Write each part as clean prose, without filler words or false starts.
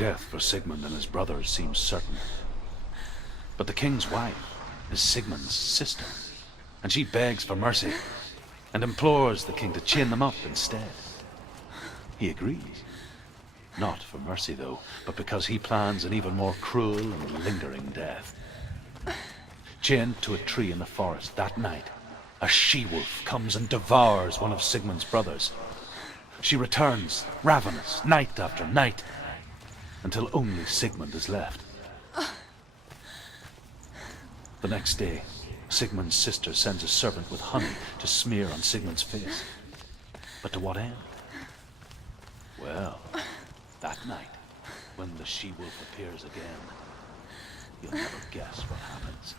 death for Sigmund and his brothers seems certain. But the king's wife is Sigmund's sister, and she begs for mercy and implores the king to chain them up instead. He agrees. Not for mercy, though, but because he plans an even more cruel and lingering death. Chained to a tree in the forest that night, a she-wolf comes and devours one of Sigmund's brothers. She returns, ravenous, night after night, until only Sigmund is left. The next day, Sigmund's sister sends a servant with honey to smear on Sigmund's face. But to what end? Well, that night, when the she-wolf appears again, you'll never guess what happens.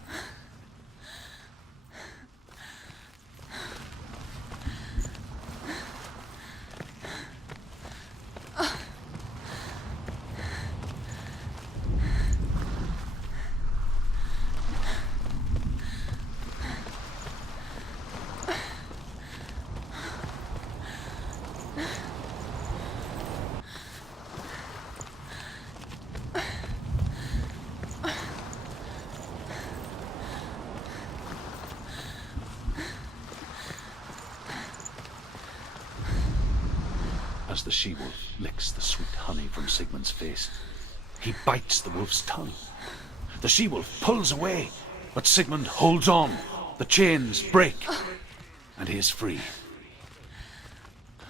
As the she-wolf licks the sweet honey from Sigmund's face, he bites the wolf's tongue. The she-wolf pulls away, but Sigmund holds on. The chains break, and he is free.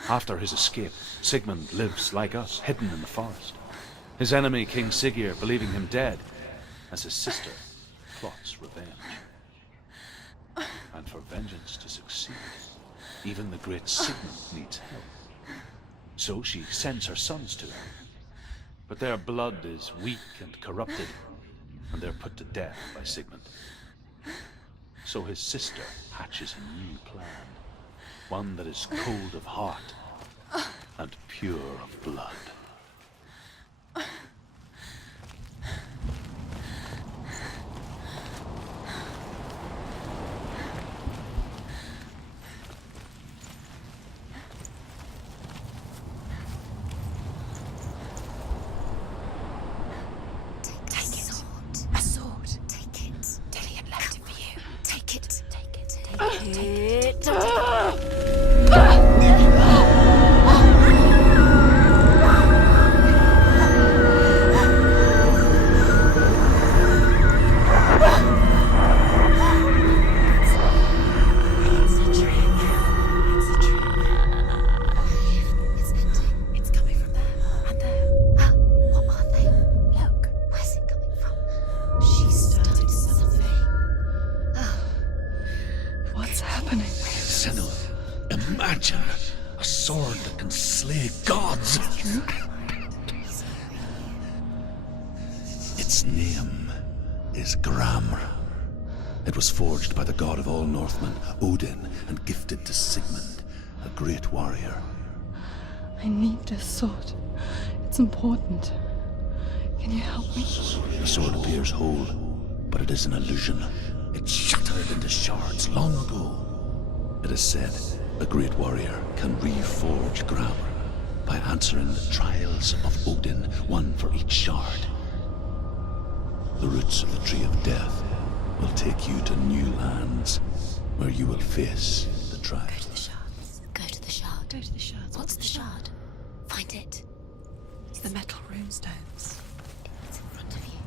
After his escape, Sigmund lives like us, hidden in the forest. His enemy, King Siggeir, believing him dead, as his sister plots revenge. And for vengeance to succeed, even the great Sigmund needs help. So she sends her sons to him. But their blood is weak and corrupted, and they're put to death by Sigmund. So his sister hatches a new plan, one that is cold of heart and pure of blood. Senua, imagine a sword that can slay gods. Its name is Gramr. It was forged by the god of all Northmen, Odin, and gifted to Sigmund, a great warrior. I need this sword. It's important. Can you help me? The sword appears whole, but it is an illusion. It shattered into shards long ago. It is said a great warrior can reforge Gramr by answering the trials of Odin, one for each shard. The roots of the Tree of Death will take you to new lands where you will face the trials. Go to the shards. Go to the shard. Go to the shards. What's the shard? Find it. It's the metal runestones. It's in front of you.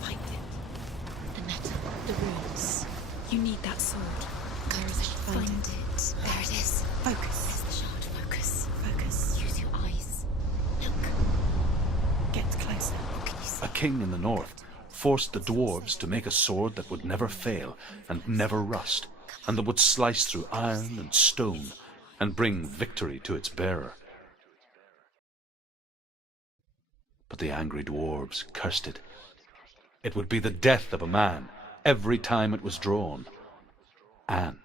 Find it. The metal. The runes. You need that sword. Go to the shard. Find it. There it is. Focus. There's the shard. Focus. Focus. Use your eyes. Look. Get closer. What can you see? A king in the north forced the dwarves to make a sword that would never fail and never rust, and that would slice through iron and stone and bring victory to its bearer. But the angry dwarves cursed it. It would be the death of a man every time it was drawn, and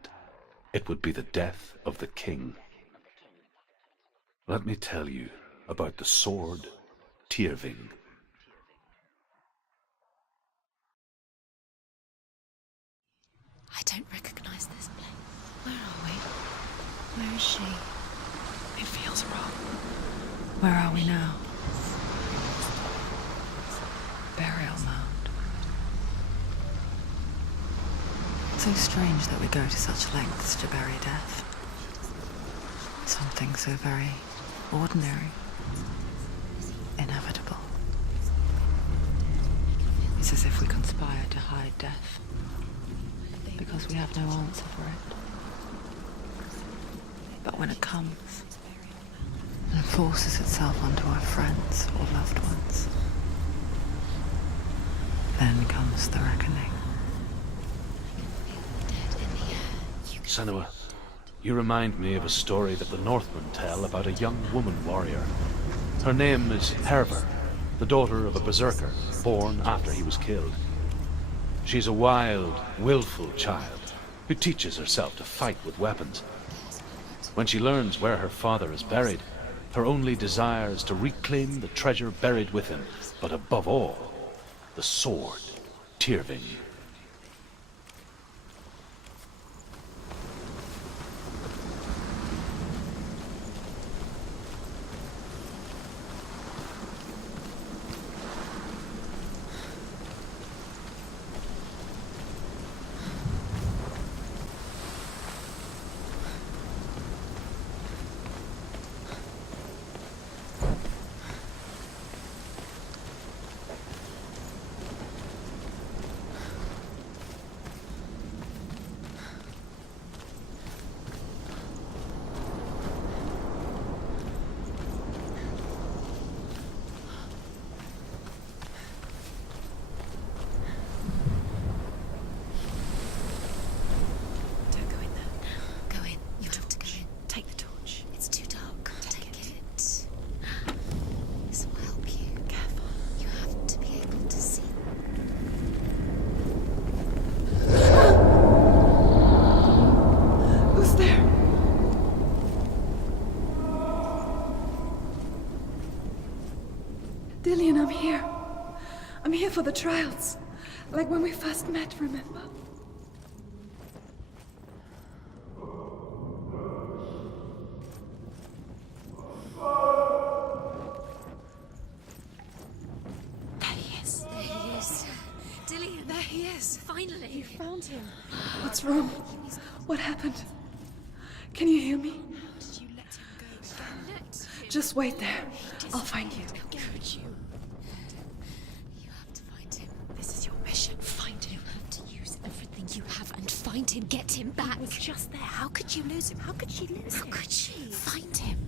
it would be the death of the king. Let me tell you about the sword Tyrving. I don't recognize this place. Where are we? Where is she? It feels wrong. Where are we now? so strange that we go to such lengths to bury death. Something so very ordinary, inevitable. It's as if we conspire to hide death, because we have no answer for it. But when it comes, and forces itself onto our friends or loved ones, then comes the reckoning. Senua, you remind me of a story that the Northmen tell about a young woman warrior. Her name is Herver, the daughter of a berserker, born after he was killed. She's a wild, willful child who teaches herself to fight with weapons. When she learns where her father is buried, her only desire is to reclaim the treasure buried with him, but above all, the sword, Tyrving. Dillian, I'm here. I'm here for the trials. Like when we first met, remember? There he is. There he is. Dillian, there he is. Finally. You found him. What's wrong? What happened? Can you hear me? How did you let him go? Let him. Just wait there. I'll find you. Could you? You have to find him. This is your mission. Find him. You have to use everything you have and find him. Get him back. He was just there. How could you lose him? How could she lose him? How could she? Find him.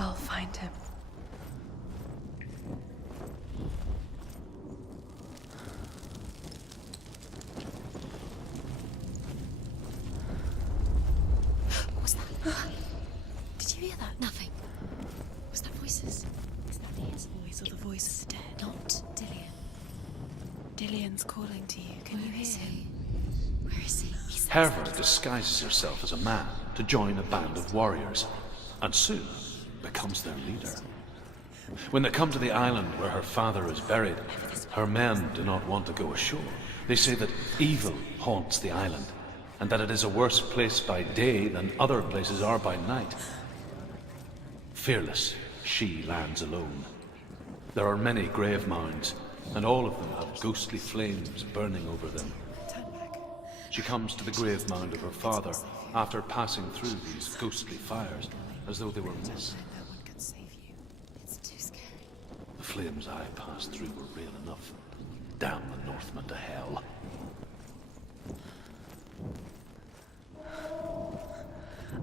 I'll find him. What was that? Did you hear that? Nothing. Was that voices? Is that his voice or the voice of the dead? Not Dillian. Dillian's calling to you. Can you hear him? Where is he? Herver disguises herself as a man to join a band of warriors, and soon becomes their leader. When they come to the island where her father is buried, her men do not want to go ashore. They say that evil haunts the island, and that it is a worse place by day than other places are by night. Fearless, she lands alone. There are many grave mounds, and all of them have ghostly flames burning over them. She comes to the grave mound of her father after passing through these ghostly fires, as though they were mist. No one can save you. It's too scary. The flames I passed through were real enough. Damn the Northmen to hell.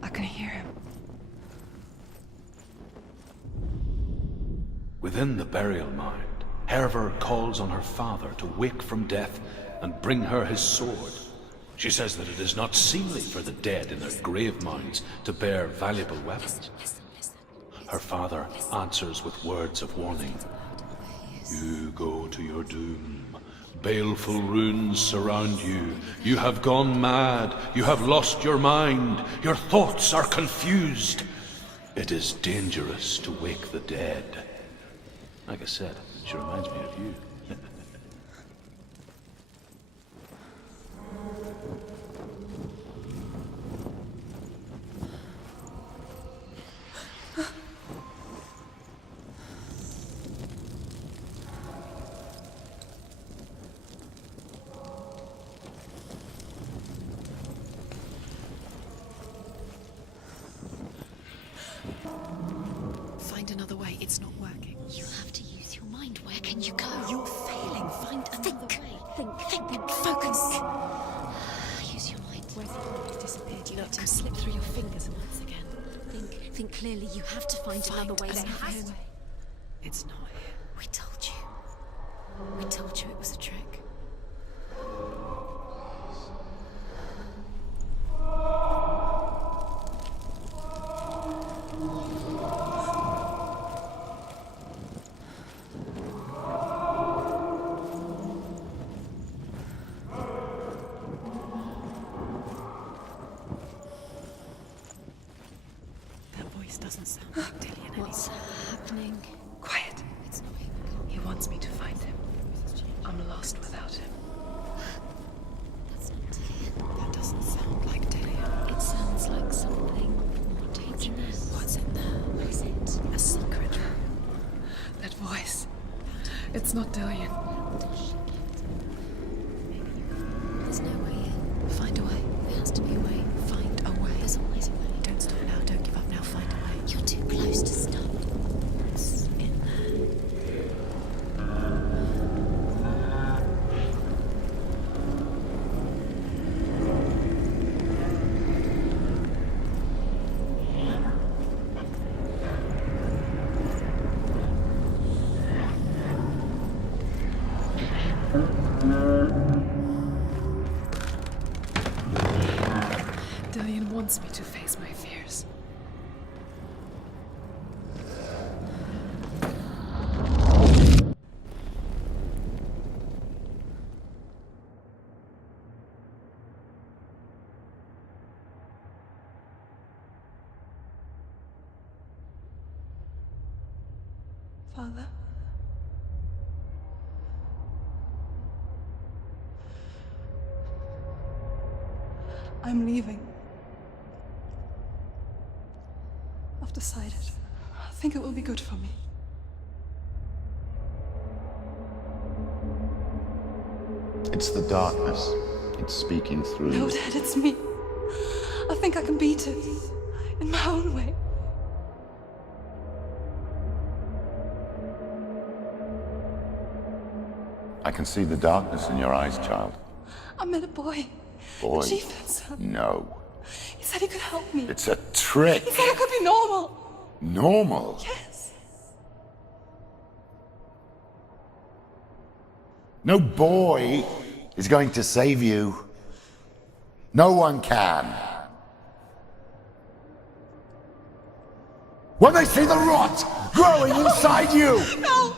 I can hear him. Within the burial mound, Hervor calls on her father to wake from death and bring her his sword. She says that it is not seemly for the dead in their grave mounds to bear valuable weapons. Her father answers with words of warning. You go to your doom. Baleful runes surround you. You have gone mad. You have lost your mind. Your thoughts are confused. It is dangerous to wake the dead. Like I said, she reminds me of you. Find another way. It's not working. You have to use your mind. Where can you go? You're failing. Find another way. Think. Then focus. Use your mind. Where's the point? It's disappeared. You let him slip through your fingers once again. Think clearly. You have to find another way. There has to. It's not here. We told you. We told you it was a trick. That voice doesn't sound like Dillian anymore. What's happening? Quiet. It's not him. He wants me to find him. I'm lost without him. That's not Dillian. That doesn't sound like Dillian. It sounds like something more dangerous. What's in there? What is it? A secret. That voice. It's not Dillian. There's no way in. Find a way. There has to be a way. Find a way. There's always a way. Don't stop now. Don't give up now. Find a way. You're too close to stop. What's in there? Dillian wants me to face my fears. Father? I'm leaving. I've decided. I think it will be good for me. It's the darkness. It's speaking through No, you. Dad, it's me. I think I can beat it. In my own way. I can see the darkness in your eyes, child. I met a boy. Boy. The chieftain's son. No. He said he could help me. It's a trick. He said I could be normal. Normal. Yes. No boy is going to save you. No one can. When they see the rot growing inside you, No!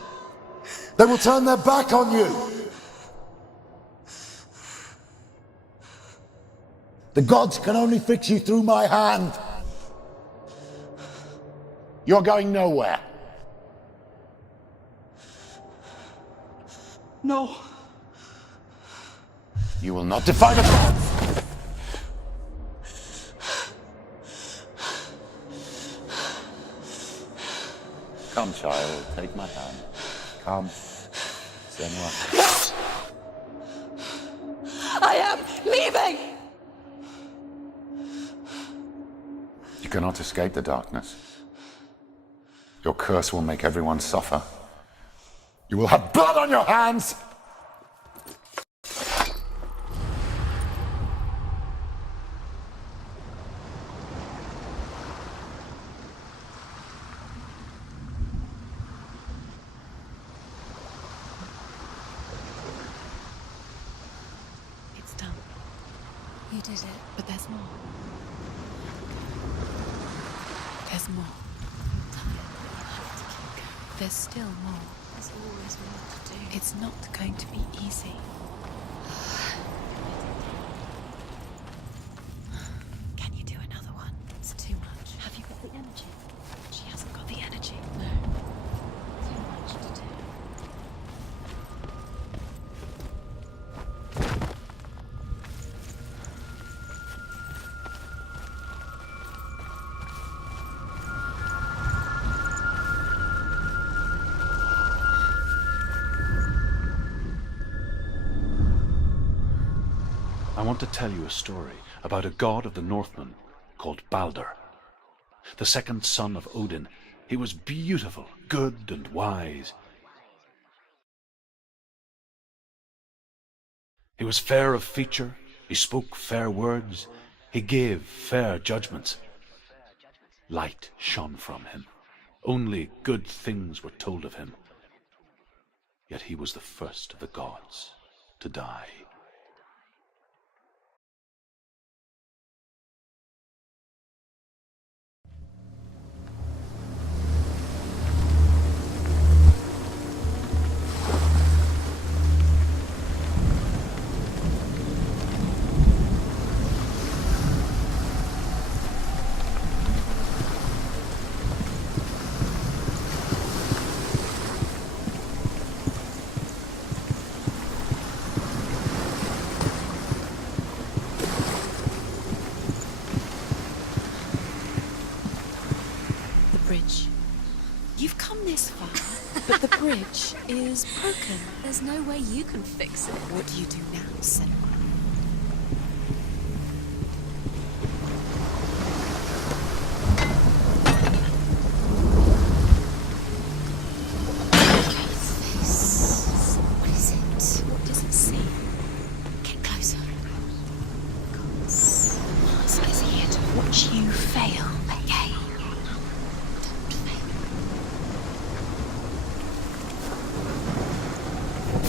they will turn their back on you. The gods can only fix you through my hand. You're going nowhere. No. You will not defy the gods. Come, child, take my hand. Come. Senua. I am leaving! You cannot escape the darkness. Your curse will make everyone suffer. You will have blood on your hands! It's done. You did it. But there's more. There's more. I'm tired. I have to keep going. There's still more. There's always more to do. It's not going to be easy. Can you do another one? It's too much. Have you got the energy? She hasn't got the energy. No. Too much to do. I want to tell you a story about a god of the Northmen called Balder. The second son of Odin, he was beautiful, good and wise. He was fair of feature, he spoke fair words, he gave fair judgments. Light shone from him. Only good things were told of him. Yet he was the first of the gods to die. Bridge. You've come this far, but the bridge is broken. There's no way you can fix it. What do you do now, Senua? What is it? What does it see? Get closer. Mask is here to watch you fail. Okay. Don't fail.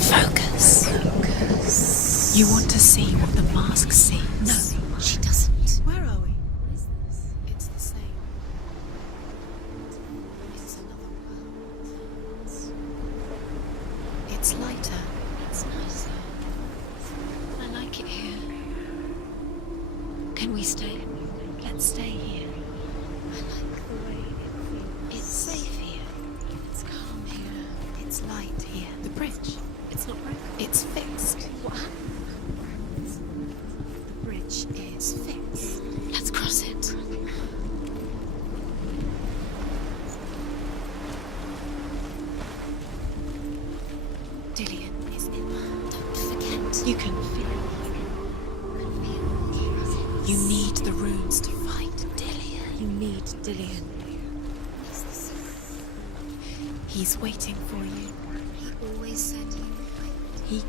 Focus. Focus. You want to see what the mask sees? No, she doesn't. Where are we? What is this? It's the same. It's another world. It's lighter. It's nicer. I like it here. Can we stay? Let's stay here. I like the way it feels. It's safe here. It's calm here. It's light here. The bridge. It's not broken. It's fixed. What happened? The bridge is fixed. Let's cross it. Dillion is in. Don't forget. You can feel. You need the runes to fight Dillion. You need Dillion. It's the same. He's waiting for you. He always said he would wait.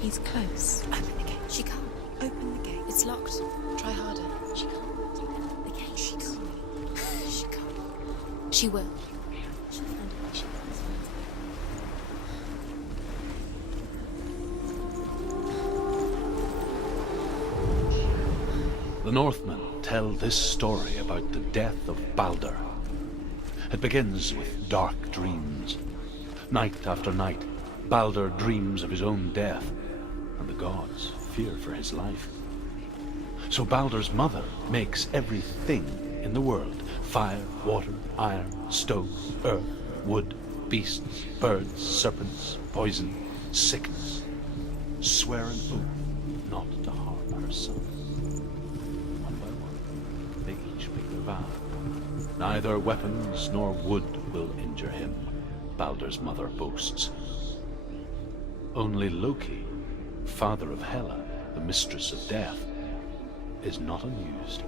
He's close. Open the gate. She can't. Open the gate. It's locked. Try harder. She can't. The gate. She can't. She can't. She will. She'll find a way. She will. The Northmen tell this story about the death of Balder. It begins with dark dreams. Night after night, Balder dreams of his own death, and the gods fear for his life. So Balder's mother makes everything in the world: fire, water, iron, stone, earth, wood, beasts, birds, serpents, poison, sickness. Swear an oath not to harm her son. One by one, they each make their vow. Neither weapons nor wood will injure him, Balder's mother boasts. Only Loki, father of Hela, the mistress of death, is not amused.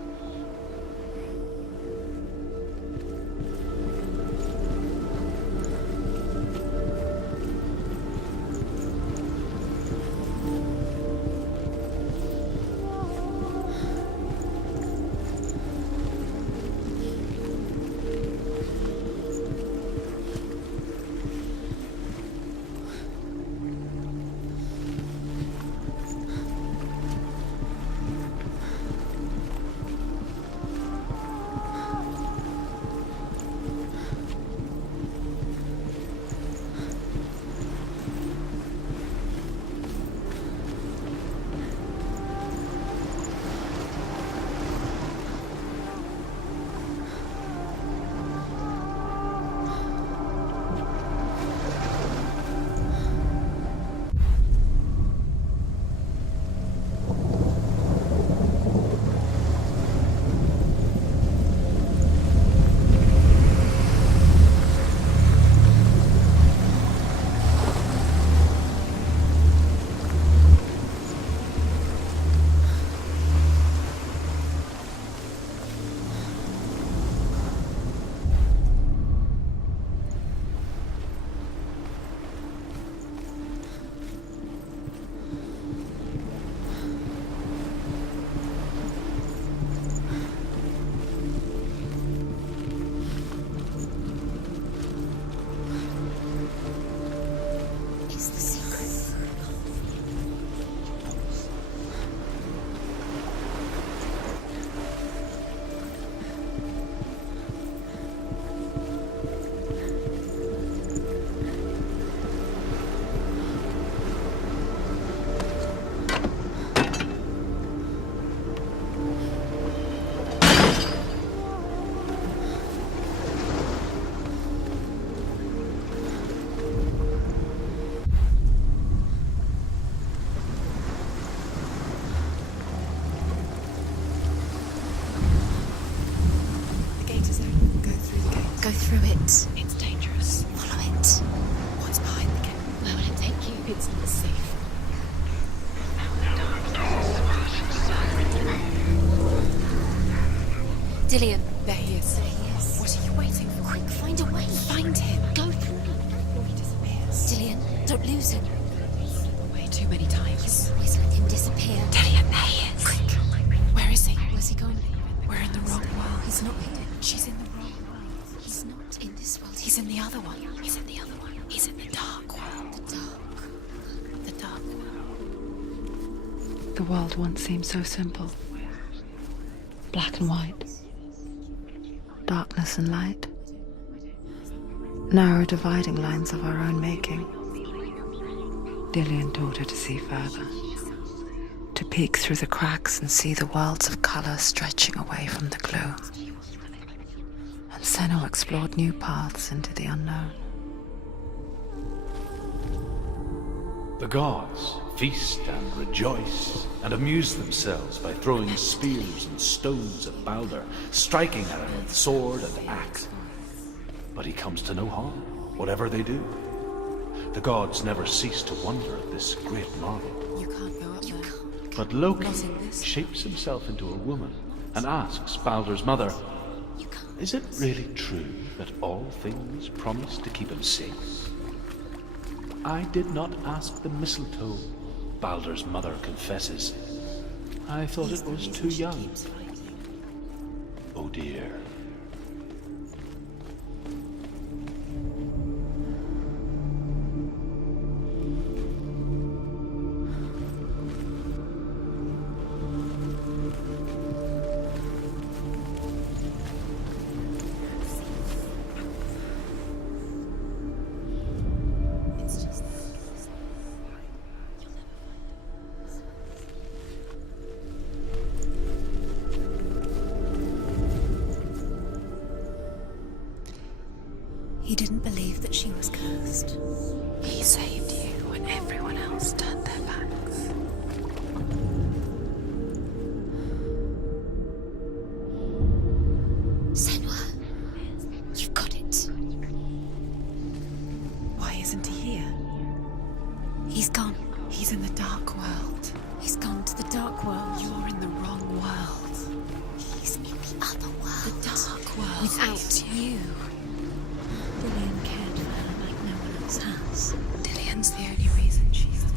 Dillian. There he is. There he is. What are you waiting for? Quick, find a way. Find him. Go through. Before he disappears. Dillian, don't lose him. Way too many times. Always let him disappear. Dillian, there he is. Quick. Where is he? Where's he gone? We're in the wrong world. He's not here. She's in the wrong world. He's not in this world. He's in the other one. He's in the other one. He's in the dark world. The dark. The dark world. The world once seemed so simple. Black and white. Darkness and light. Narrow dividing lines of our own making. Dillian taught her to see further. To peek through the cracks and see the worlds of colour stretching away from the glue. And Senua explored new paths into the unknown. The gods feast and rejoice and amuse themselves by throwing spears and stones at Balder, striking at him with sword and axe. But he comes to no harm, whatever they do. The gods never cease to wonder at this great marvel. You can't go up there. But Loki Not in this. shapes himself into a woman and asks Balder's mother, "Is it really true that all things promise to keep him safe?" "I did not ask the mistletoe," Balder's mother confesses. "I thought it was too young." Oh dear. It's just He didn't believe that she was cursed. he saved you when everyone else turned their backs. Senua, you've got it. Why isn't he here? He's gone. He's in the dark world. He's gone to the dark world. You're in the wrong world. He's in the other world. The dark world. Without you. Dillian cared for her like no one else has. Dillian's the only reason she's alive.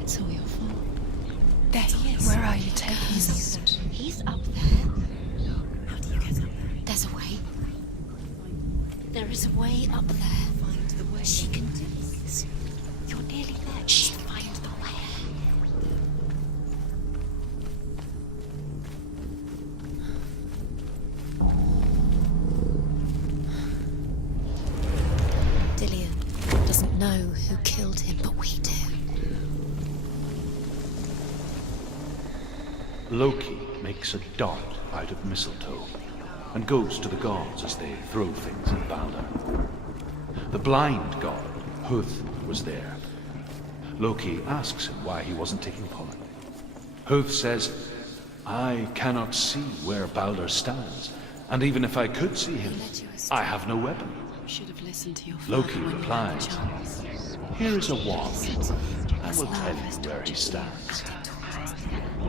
It's all your fault. There he is. Where are you taking us? He's up there. How do you get up there? There's a way. There is a way up there. Find the way. She can do this. You're nearly there. She'll find the way. Dillian doesn't know who killed him, but we do. Loki makes a dart out of mistletoe and goes to the gods as they throw things at Balder. The blind god, Huth, was there. Loki asks him why he wasn't taking part. Huth says, "I cannot see where Balder stands, and even if I could see him, I have no weapon." You should have listened to your father Loki when you had the replies, chance. "Here is a wand. I will tell you where he stands."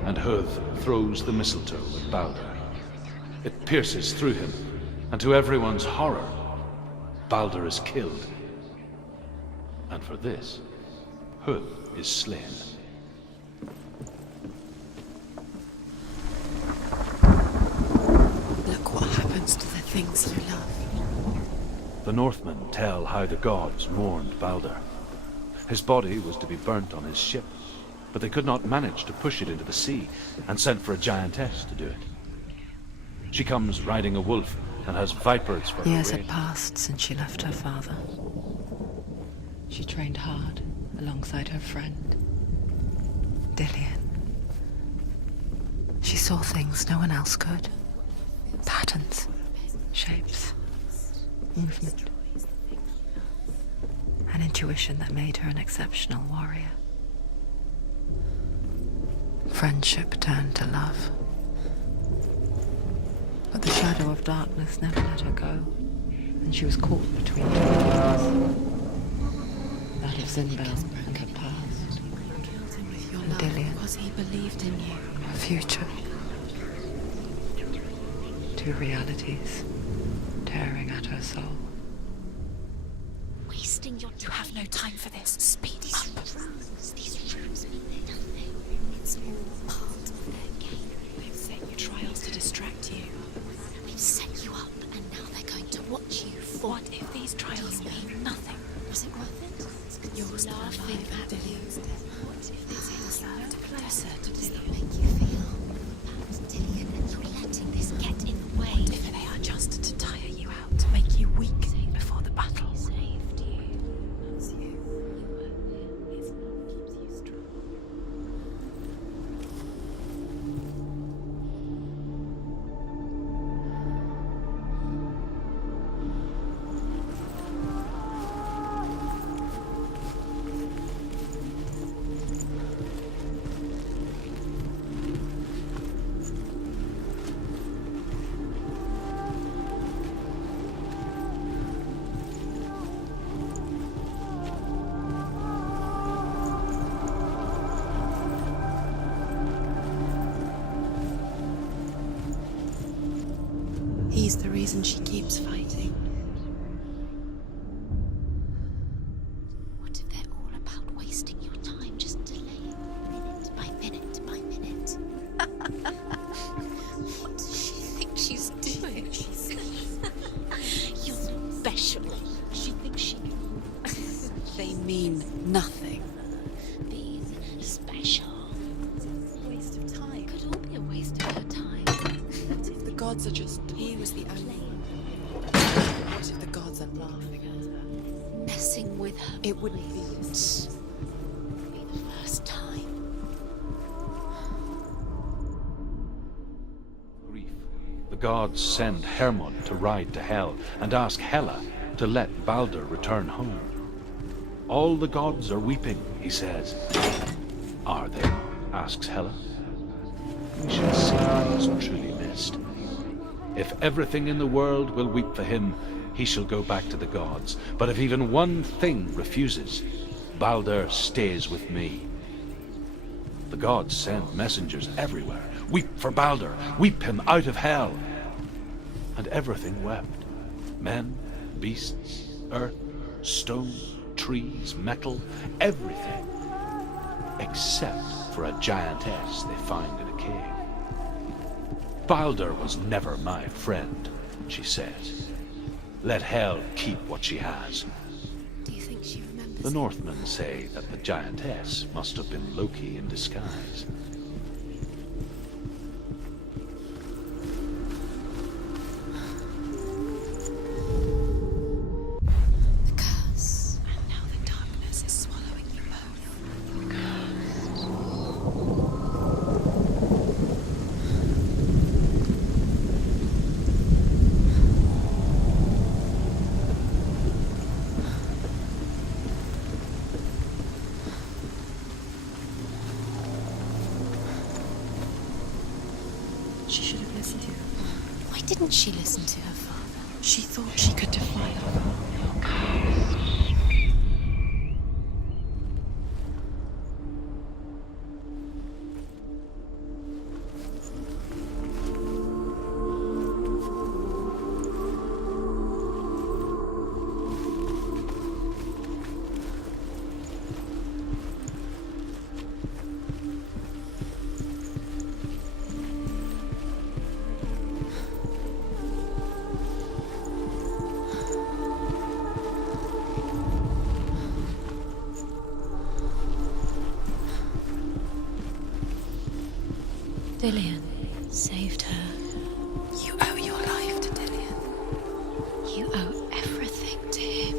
And Huth throws the mistletoe at Balder. It pierces through him, and to everyone's horror, Balder is killed. And for this, Huth is slain. Look what happens to the things you love. The Northmen tell how the gods mourned Balder. His body was to be burnt on his ship, but they could not manage to push it into the sea and sent for a giantess to do it. She comes riding a wolf and has vipers for her Years rein. had passed since she left her father. She trained hard alongside her friend, Dillian. She saw things no one else could. Patterns, shapes, movement. An intuition that made her an exceptional warrior. Friendship turned to love. But the shadow of darkness never let her go, and she was caught between two worlds. That of Zinbel and her past, and Dillian, Because he believed in you. her future. Two realities tearing at her soul. Wasting your You have no time for this. Speed up. These rooms mean nothing. It's all part of their game. They've set you trials to distract you. They've set you up, and now they're going to watch you fall. What if these trials mean nothing? Was it worth it? You're still laughing alive, at Dillian. you. What if this is Closer to does that Dillian. make you feel? About Dillian, and you're letting this get in the way. What if they are just to tire you out, to make you weak before the battle? Saved you. Loves you. His love keeps you strong. He's the reason she keeps fighting. What if they're all about wasting your time, just delaying minute by minute by minute? What does she think she's doing? You're special. She thinks she can They mean nothing. be special. Waste of time. Could all be a waste of her time. What if the gods are just... He was the only one. What if the gods are laughing at her? Messing with her. It wouldn't be voice. Be the first time. Grief. The gods send Hermod to ride to Hell and ask Hela to let Balder return home. All the gods are weeping, he says. Are they? Asks Hela. We shall see if he is truly missed. If everything in the world will weep for him, he shall go back to the gods. But if even one thing refuses, Balder stays with me. The gods send messengers everywhere. Weep for Balder, weep him out of Hell. And everything wept. Men, beasts, earth, stone, trees, metal, everything. Except for a giantess they find in a cave. Balder was never my friend, she says. Let Hel keep what she has. Do you think she remembers? The Northmen say that the giantess must have been Loki in disguise. The curse. And now the darkness is swallowing you both. She should have listened to her. Why didn't she listen to her father? She thought she could defy her. Dillian saved her. You owe your life to Dillian. You owe everything to him.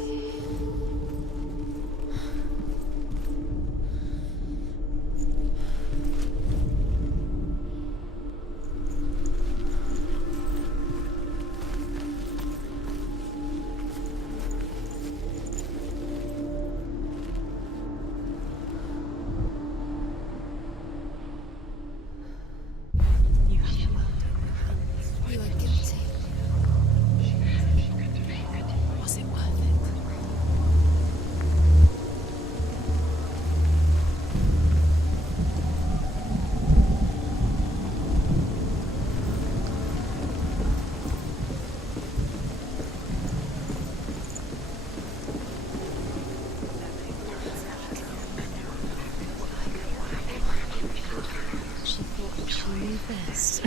this?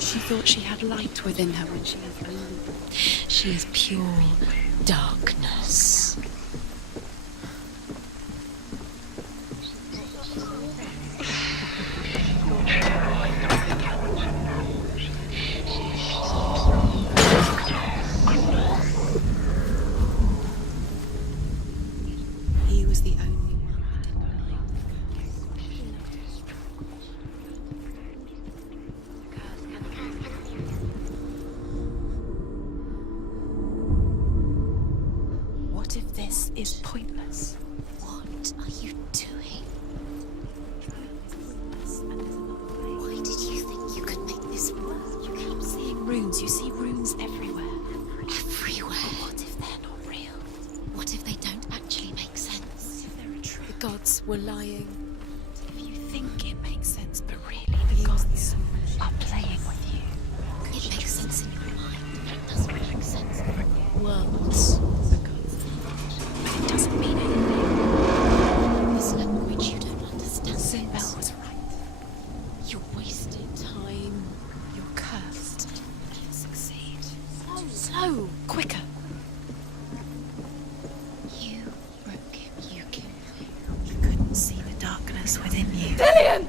She thought she had light within her when she was born. She is pure darkness. He was the only one who didn't mind. What if this is pointless? What are you doing? Why did you think you could make this work? You keep seeing runes. You see runes everywhere. Everywhere. What if they're not real? What if they don't actually make sense? The gods were lying. If you think it makes sense, but really the gods are playing with you. It makes sense in your mind, but it doesn't make sense. Worlds. The gods. But it doesn't mean anything. This language you don't understand. Sinbel was right. You're wasting time. You're cursed. You'll succeed. Slow! Quicker! You broke him. You killed him. You couldn't see the darkness within you. Dillian!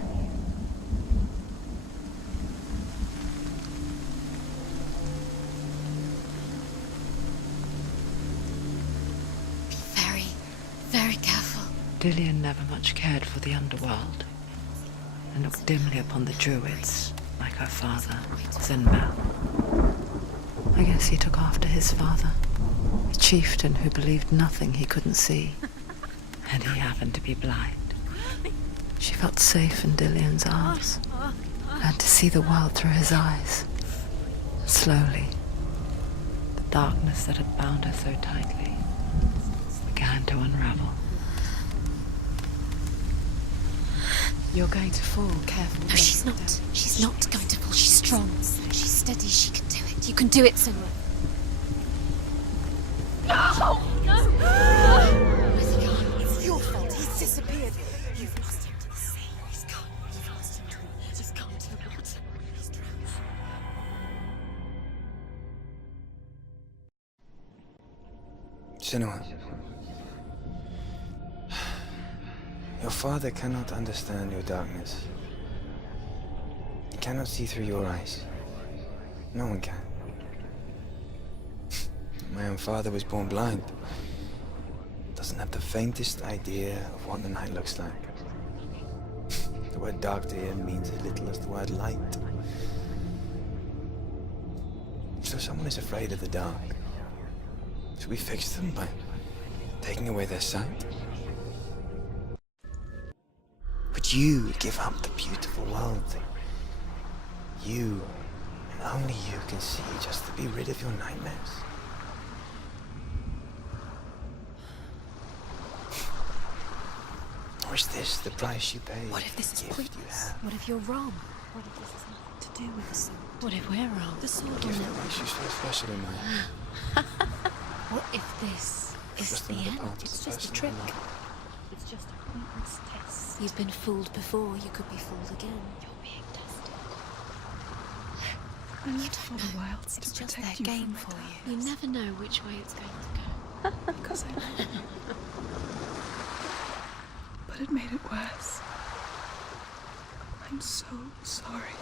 Be very, very careful. Dillian never much cared for the underworld and looked dimly upon the druids, like her father, Senua. I guess he took after his father, a chieftain who believed nothing he couldn't see, and he happened to be blind. She felt safe in Dillian's arms, learned to see the world through his eyes. Slowly, the darkness that had bound her so tightly began to unravel. You're going to fall. Careful. No, she's not. She's not going to fall. She's strong. She's steady. She can do it. You can do it, Senua. Where's he gone? It's your fault. He's disappeared. You've lost him to the sea. He's gone. You've lost him to it. He's gone to the water. He's drowned. Senua, your father cannot understand your darkness. He cannot see through your eyes. No one can. My own father was born blind. Doesn't have the faintest idea of what the night looks like. The word dark to him means as little as the word light. So someone is afraid of the dark. Should we fix them by taking away their sight? Would you give up the beautiful world that you, and only you, can see just to be rid of your nightmares? Or is this the price you pay? What if this is gift pointless? you have? What if you're wrong? What if this has nothing to do with the sword? What if we're wrong? The sword will Gift never. that makes you so special in my eyes. What if this is Just the another end? part of It's the just a person trick. I love. It's just a pointless test. You've been fooled before. You could be fooled again. You're being tested. I lived for the wilds It's to just protect their you game from for my you. You never know which way it's going to go. because I love you. But it made it worse. I'm so sorry.